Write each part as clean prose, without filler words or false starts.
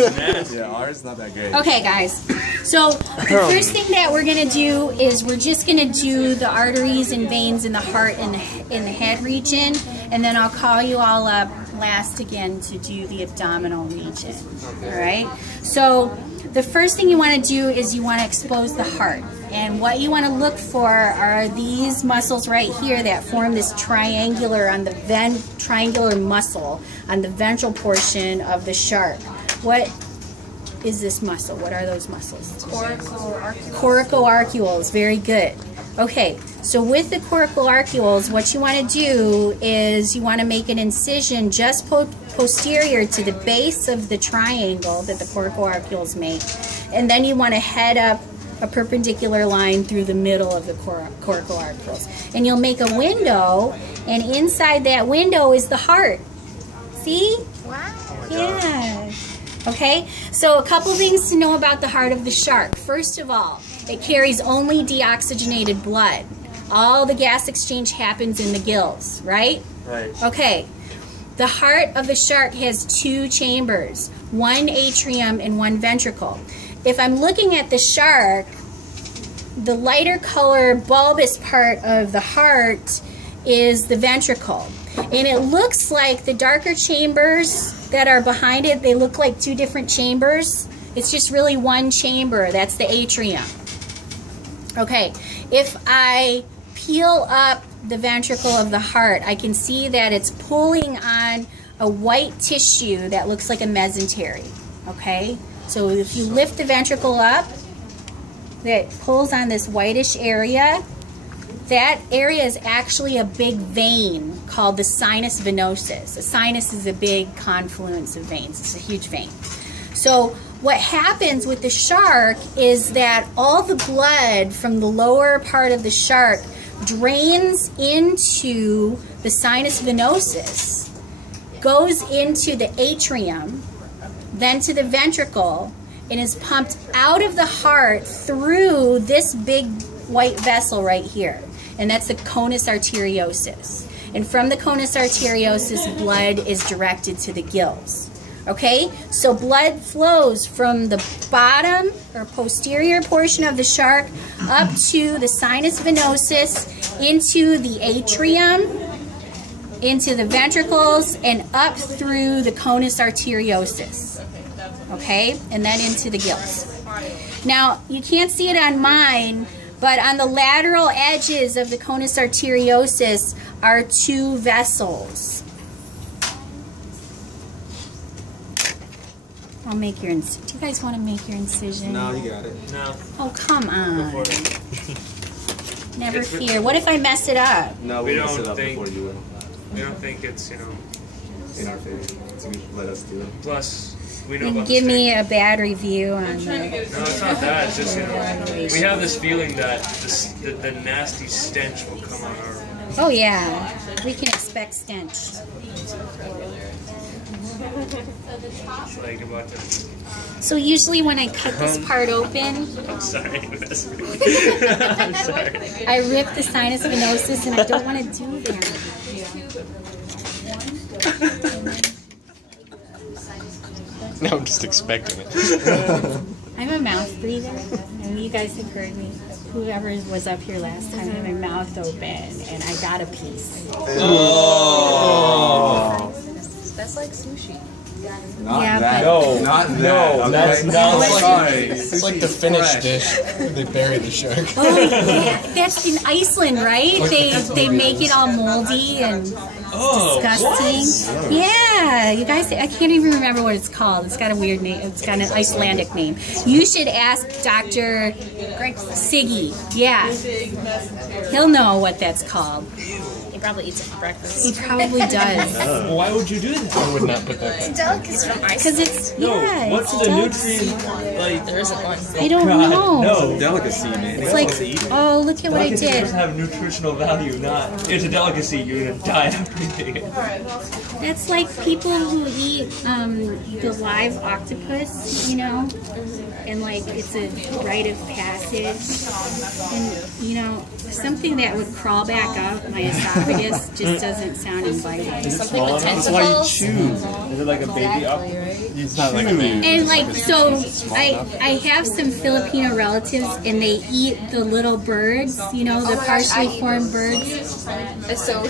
Yeah, ours is not that great. Okay, guys. So the first thing that we're gonna do is we're just gonna do the arteries and veins in the heart and in the head region, and then I'll call you all up last again to do the abdominal region. All right. So the first thing you want to do is you want to expose the heart, and what you want to look for are these muscles right here that form this triangular on the triangular muscle on the ventral portion of the shark. What is this muscle? What are those muscles? Coracoarcules. Very good. Okay, so with the coracoarcules, what you want to do is you want to make an incision just posterior to the base of the triangle that the coracoarcules make, and then you want to head up a perpendicular line through the middle of the coracoarcules. And you'll make a window, and inside that window is the heart. See? Wow. Yeah. Okay, so a couple things to know about the heart of the shark. First of all, it carries only deoxygenated blood. All the gas exchange happens in the gills, right? Right. Okay, the heart of the shark has two chambers, one atrium and one ventricle. If I'm looking at the shark, the lighter color bulbous part of the heart is the ventricle. And it looks like the darker chambers that are behind it, they look like two different chambers. It's just really one chamber. That's the atrium. Okay, if I peel up the ventricle of the heart, I can see that it's pulling on a white tissue that looks like a mesentery. Okay, so if you lift the ventricle up, that pulls on this whitish area. That area is actually a big vein called the sinus venosus. A sinus is a big confluence of veins. It's a huge vein. So what happens with the shark is that all the blood from the lower part of the shark drains into the sinus venosus, goes into the atrium, then to the ventricle, and is pumped out of the heart through this big white vessel right here. And that's the conus arteriosus. And from the conus arteriosus, blood is directed to the gills. Okay? So blood flows from the bottom or posterior portion of the shark up to the sinus venosus, into the atrium, into the ventricles, and up through the conus arteriosus. Okay? And then into the gills. Now, you can't see it on mine, but on the lateral edges of the conus arteriosus are two vessels. I'll make your incision. Do you guys want to make your incision? No, you got it. No. Oh, come on. Never fear. What if I mess it up? No, we mess it up before you will. We don't think it's, in our favor. So let us do it. plus, we know You can about give the me a bad review on the... No, it's not that. It's just, we have this feeling that the nasty stench will come on our... Oh, yeah. We can expect stench. It's like about to... So usually when I cut this part open, I'm sorry. I'm sorry. I rip the sinus venosus, and I don't want to do that. No, I'm just expecting it. I'm a mouth breather, and you guys have heard me. Whoever was up here last time had my mouth open, and I got a piece. Oh. That's like sushi. Not Yeah, that. No, Not that. no, Okay? that's not Sorry. It's like the Finnish dish where they bury the shark. Oh, yeah, that's in Iceland, right? They make it all moldy and disgusting. What? Yeah, you guys, I can't even remember what it's called. It's got a weird name. It's got an Icelandic name. You should ask Dr. Siggy. Yeah, he'll know what that's called. He probably eats it for breakfast. He probably does. Why would you do that? I would not put that back. Delicacy from Because it's, yeah, What's it's the delicacy. nutrient? Like, There isn't one. I don't know. no. Delicacy, man. It's like, oh, look at what I Delicacy doesn't did. have nutritional value. Not it's a delicacy. You're gonna die after eating it. That's like people who eat the live octopus, and like it's a rite of passage, and something that would crawl back up my esophagus esophagus just doesn't sound inviting. Something with That's why you tentacles. chew. Is it like a baby up? It's not like a man. And like, so I have some Filipino relatives and they eat the little birds, you know, the partially formed birds. It's so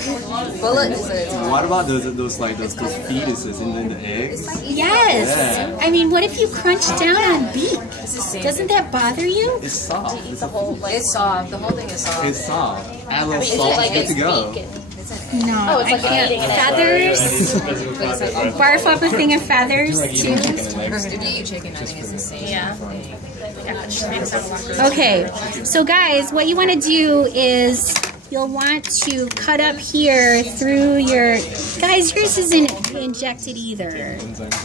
bullet is it? What about those fetuses in the eggs? Yes. Yeah. I mean, what if you crunch down on beak? Doesn't that bother you? It's soft. The whole, like, it's soft. The whole thing is soft. It's soft. Add a little Is it salt, like good it's to go. bacon? No, Oh, it's I like can't. eating it. Feathers. Barf up a thing of feathers too. If you eat chicken, I think it's the same. Yeah. Okay, so guys, what you want to do is you'll want to cut up here through your... Guys, yours isn't injected either.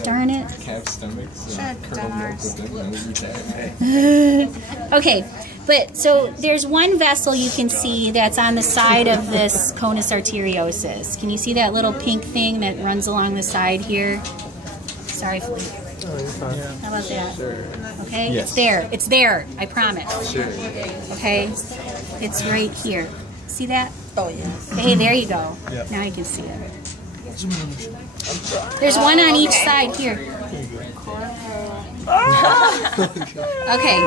Darn it. Calf stomachs and curdled milk with them. And we eat that. Okay, but so there's one vessel you can see that's on the side of this conus arteriosus. Can you see that little pink thing that runs along the side here? Sorry, Felipe. How about that? Okay, Yes. it's there. It's there. I promise. Sure. Okay, it's right here. See that? Oh yeah. Hey, there you go. Now you can see it. There's one on each side here. Okay,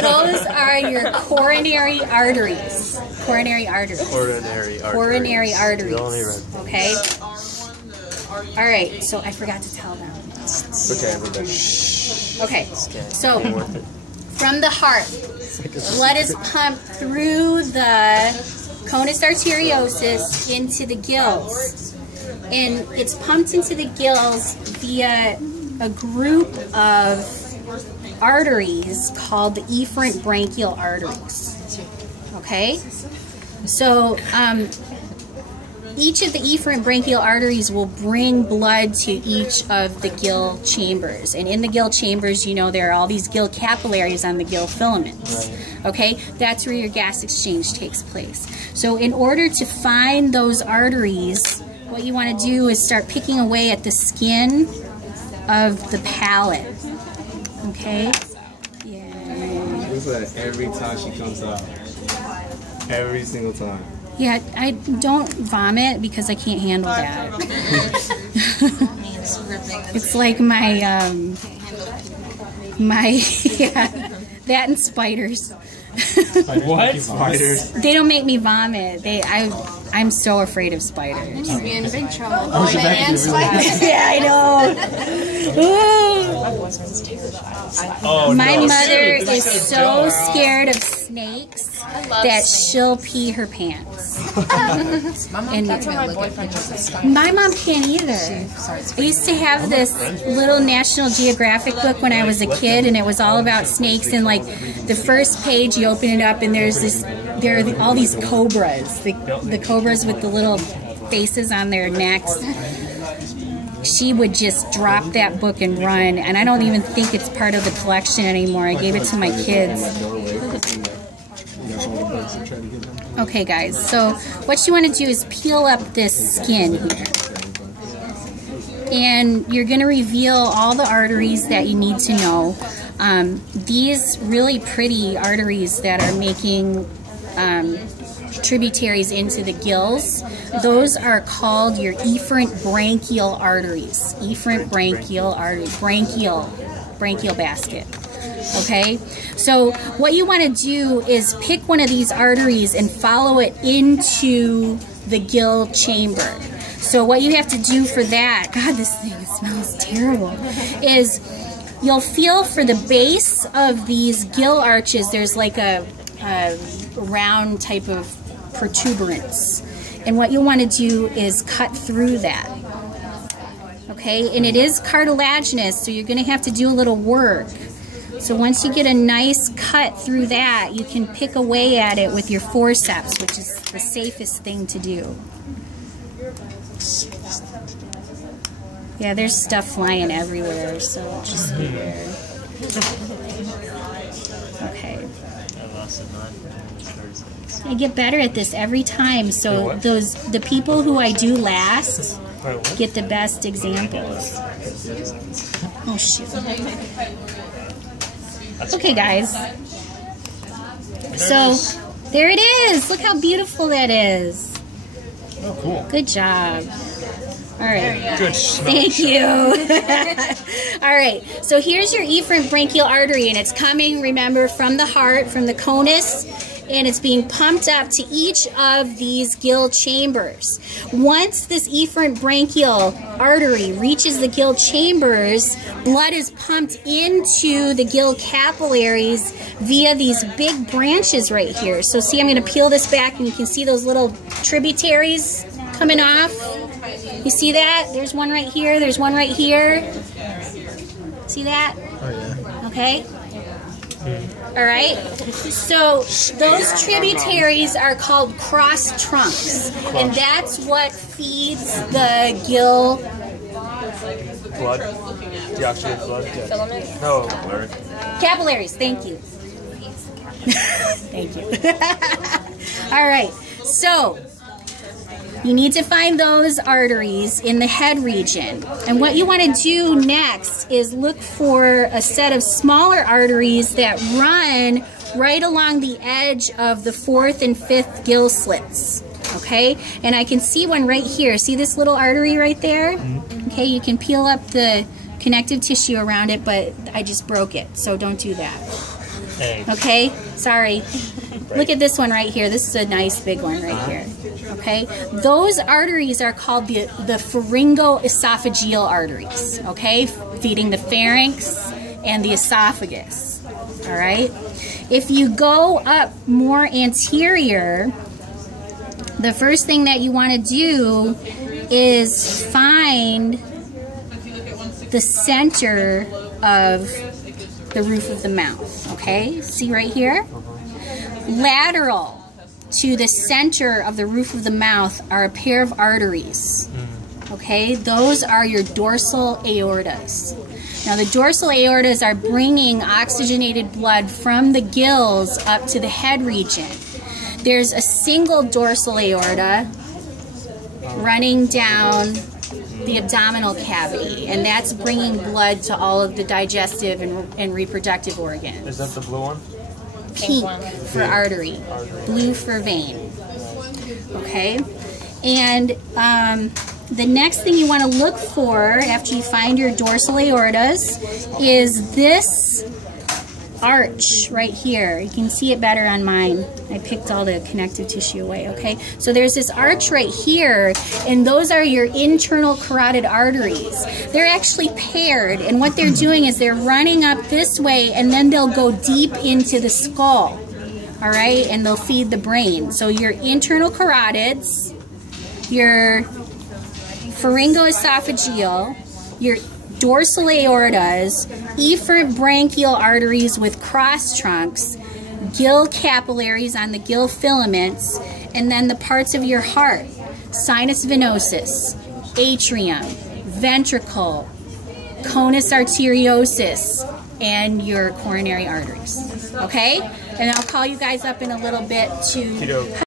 those are your coronary arteries. Coronary arteries. Coronary arteries. Okay. All right. So I forgot to tell them. Okay, we're done. Okay. So from the heart, blood is pumped through the conus arteriosus into the gills, and it's pumped into the gills via a group of arteries called the efferent brachial arteries. Okay, so each of the efferent brachial arteries will bring blood to each of the gill chambers, and in the gill chambers, you know, there are all these gill capillaries on the gill filaments. Okay, that's where your gas exchange takes place. So in order to find those arteries, what you want to do is start picking away at the skin of the palate. Okay? Yeah. Looks like every time she comes out. Every single time. Yeah, I don't vomit because I can't handle that. It's like my yeah, that and spiders. What? Spiders. They don't make me vomit. I'm so afraid of spiders. You'd be in big trouble. Oh, man, Yeah, I know. Ooh. Oh, My no. mother is so scared of snakes that she'll pee her pants. And That's what my boyfriend used to stop. my mom can't either. I used to have this little National Geographic book when I was a kid, and it was all about snakes. And like the first page, you open it up, and there are all these cobras, the cobras with the little faces on their necks. She would just drop that book and run, and I don't even think it's part of the collection anymore. I gave it to my kids. Okay, guys, so what you want to do is peel up this skin here. And you're going to reveal all the arteries that you need to know. These really pretty arteries that are making tributaries into the gills, those are called your efferent brachial arteries. Efferent brachial artery, brachial basket. Okay, so what you want to do is pick one of these arteries and follow it into the gill chamber. So what you have to do for that, God, this thing smells terrible, is you'll feel for the base of these gill arches, there's like a round type of protuberance. And what you'll want to do is cut through that. Okay, and it is cartilaginous, so you're going to have to do a little work. So once you get a nice cut through that, you can pick away at it with your forceps, which is the safest thing to do. Yeah, there's stuff flying everywhere, so just be there. Okay. I get better at this every time, so the people who I do last get the best examples. Oh shoot. Okay, guys. So there it is. Look how beautiful that is. Oh, cool. Good job. All right. Good smell. Thank you. All right. So here's your efferent brachial artery, and it's coming, remember, from the heart, from the conus, and it's being pumped up to each of these gill chambers. Once this efferent brachial artery reaches the gill chambers, blood is pumped into the gill capillaries via these big branches right here. So see, I'm going to peel this back, and you can see those little tributaries coming off. You see that? There's one right here. There's one right here. See that? Oh, yeah. Okay. All right. So those tributaries are called cross trunks, and that's what feeds the gill. Blood. Deoxygenated blood. Filament. No. Capillaries. Thank you. Thank you. All right. So you need to find those arteries in the head region. And what you want to do next is look for a set of smaller arteries that run right along the edge of the 4th and 5th gill slits. Okay? And I can see one right here. See this little artery right there? Okay, you can peel up the connective tissue around it, but I just broke it, so don't do that. Okay? Sorry. Look at this one right here. This is a nice big one right here. Okay? Those arteries are called the Fringo esophageal arteries. Okay? Feeding the pharynx and the esophagus. All right? If you go up more anterior, the first thing that you want to do is find the center of the roof of the mouth. Okay? See right here? Lateral to the center of the roof of the mouth are a pair of arteries. Okay? Those are your dorsal aortas. Now the dorsal aortas are bringing oxygenated blood from the gills up to the head region. There's a single dorsal aorta running down the abdominal cavity, and that's bringing blood to all of the digestive and reproductive organs. Is that the blue one? Pink for artery, blue for vein. Okay? And the next thing you want to look for after you find your dorsal aortas is this arch right here. You can see it better on mine. I picked all the connective tissue away, okay? So there's this arch right here, and those are your internal carotid arteries. They're actually paired, and what they're doing is they're running up this way, and then they'll go deep into the skull, all right? And they'll feed the brain. So your internal carotids, your pharyngoesophageal, your dorsal aortas, efferent brachial arteries with cross trunks, gill capillaries on the gill filaments, and then the parts of your heart, sinus venosus, atrium, ventricle, conus arteriosus, and your coronary arteries. Okay? And I'll call you guys up in a little bit to